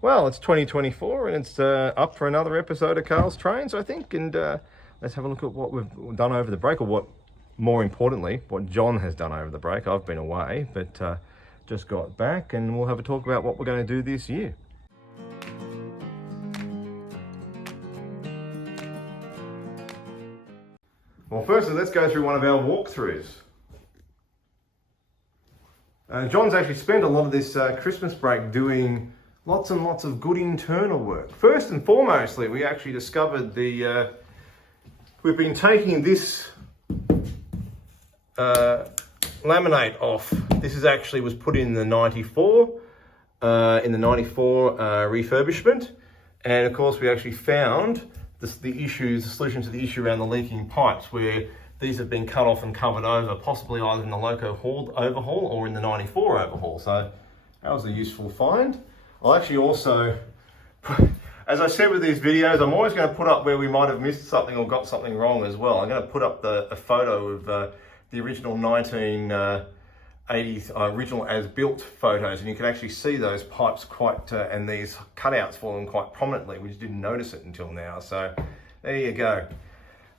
Well, it's 2024 and it's up for another episode of Carl's Trains, I think. And let's have a look at what we've done over the break, or what, more importantly, what John has done over the break. I've been away, but just got back, and we'll have a talk about what we're going to do this year. Well, firstly, let's go through one of our walkthroughs. John's actually spent a lot of this Christmas break doing lots and lots of good internal work. First and foremostly, we actually discovered we've been taking this laminate off. This was put in the 94, refurbishment. And of course, we actually found the solution to the issue around the leaking pipes, where these have been cut off and covered over, possibly either in the Loco overhaul or in the 94 overhaul. So that was a useful find. I'll actually also, as I said with these videos, I'm always going to put up where we might have missed something or got something wrong as well. I'm going to put up a photo of the original 1980s, original as-built photos, and you can actually see those pipes and these cutouts for them quite prominently. We just didn't notice it until now. So there you go.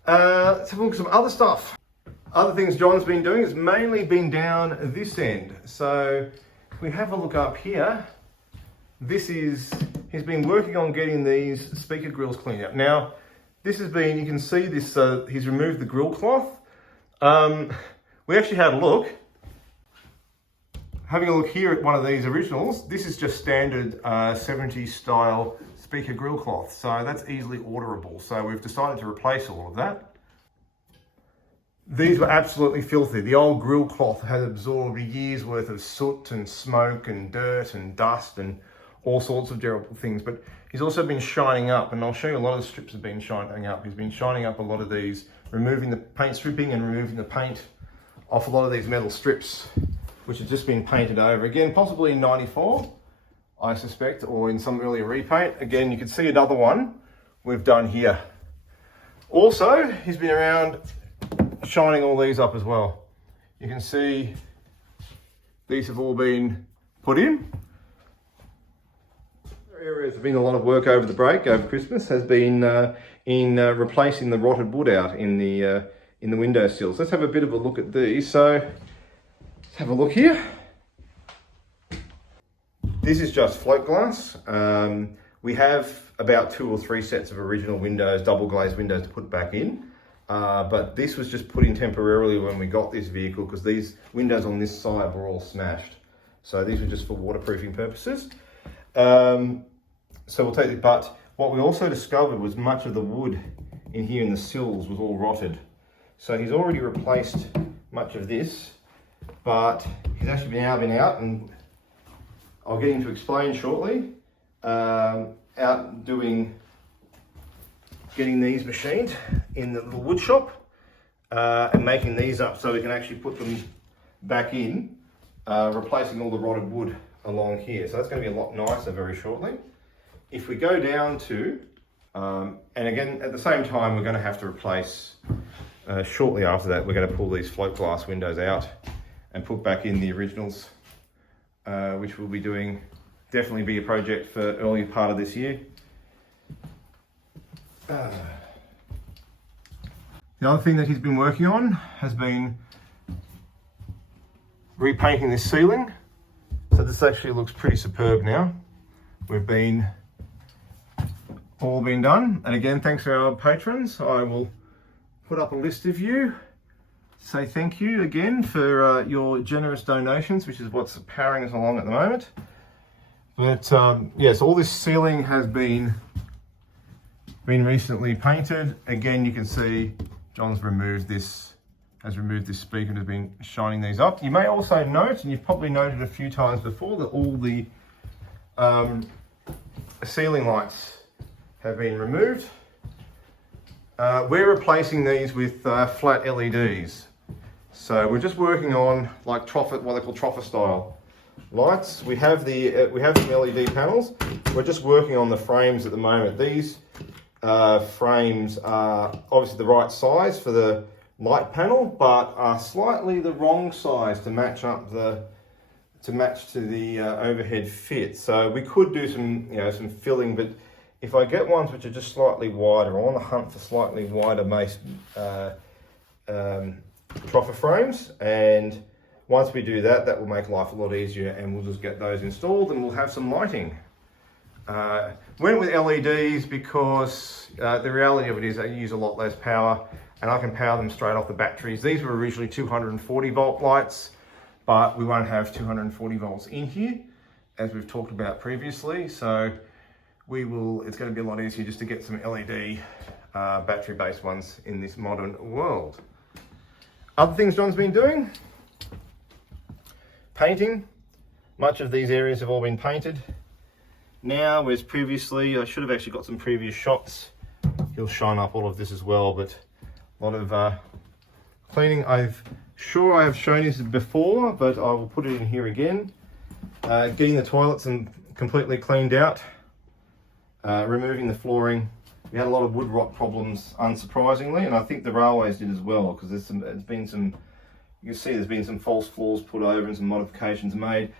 Let's have a look at some other stuff. Other things John's been doing has mainly been down this end. So if we have a look up here, he's been working on getting these speaker grills cleaned up. Now, you can see this, he's removed the grill cloth. We actually had a look. Having a look here at one of these originals, this is just standard 70s style speaker grill cloth. So that's easily orderable. So we've decided to replace all of that. These were absolutely filthy. The old grill cloth had absorbed a year's worth of soot and smoke and dirt and dust and all sorts of terrible things. But he's also been shining up, and I'll show you a lot of the strips have been shining up. He's been shining up a lot of these, removing the paint stripping and removing the paint off a lot of these metal strips, which have just been painted over. Again, possibly in 94, I suspect, or in some earlier repaint. Again, you can see another one we've done here. Also, he's been around shining all these up as well. You can see these have all been put in. Areas have been a lot of work over the break, over Christmas, has been in replacing the rotted wood out in the window sills. Let's have a bit of a look at these. So let's have a look here. This is just float glass. We have about 2 or 3 sets of original windows, double glazed windows to put back in. But this was just put in temporarily when we got this vehicle, because these windows on this side were all smashed. So these were just for waterproofing purposes. So we'll take it, but what we also discovered was much of the wood in here in the sills was all rotted. So he's already replaced much of this, but he's actually now been out, and I'll get him to explain shortly, out getting these machined in the little wood shop, and making these up so we can actually put them back in, replacing all the rotted wood along here. So that's going to be a lot nicer very shortly. If we go down to, and again, at the same time, we're going to have to replace, shortly after that, we're going to pull these float glass windows out and put back in the originals, which we'll be doing, definitely be a project for early part of this year. The other thing that he's been working on has been repainting this ceiling. So this actually looks pretty superb now. All been done. And again, thanks to our patrons. I will put up a list of you. Say thank you again for your generous donations, which is what's powering us along at the moment. But yes, all this ceiling has been recently painted. Again, you can see John's removed this speaker and has been shining these up. You may also note, and you've probably noted a few times before, that all the ceiling lights have been removed. We're replacing these with flat LEDs. So we're just working on like what they call troffer style lights. We have some LED panels. We're just working on the frames at the moment. These frames are obviously the right size for the light panel, but are slightly the wrong size to match up the to match to the overhead fit. So we could do some, some filling, but if I get ones which are just slightly wider, I want to hunt for slightly wider mace troffer frames, and once we do that, that will make life a lot easier, and we'll just get those installed and we'll have some lighting. Went with LEDs because the reality of it is they use a lot less power, and I can power them straight off the batteries. These were originally 240 volt lights, but we won't have 240 volts in here, as we've talked about previously. So it's going to be a lot easier just to get some LED battery-based ones in this modern world. Other things John's been doing: painting. Much of these areas have all been painted now, whereas previously, I should have actually got some previous shots. He'll shine up all of this as well, but a lot of cleaning. I'm sure I have shown this before, but I will put it in here again. Getting the toilets completely cleaned out, removing the flooring. We had a lot of wood rot problems, unsurprisingly, and I think the railways did as well, because you can see there's been some false floors put over and some modifications made.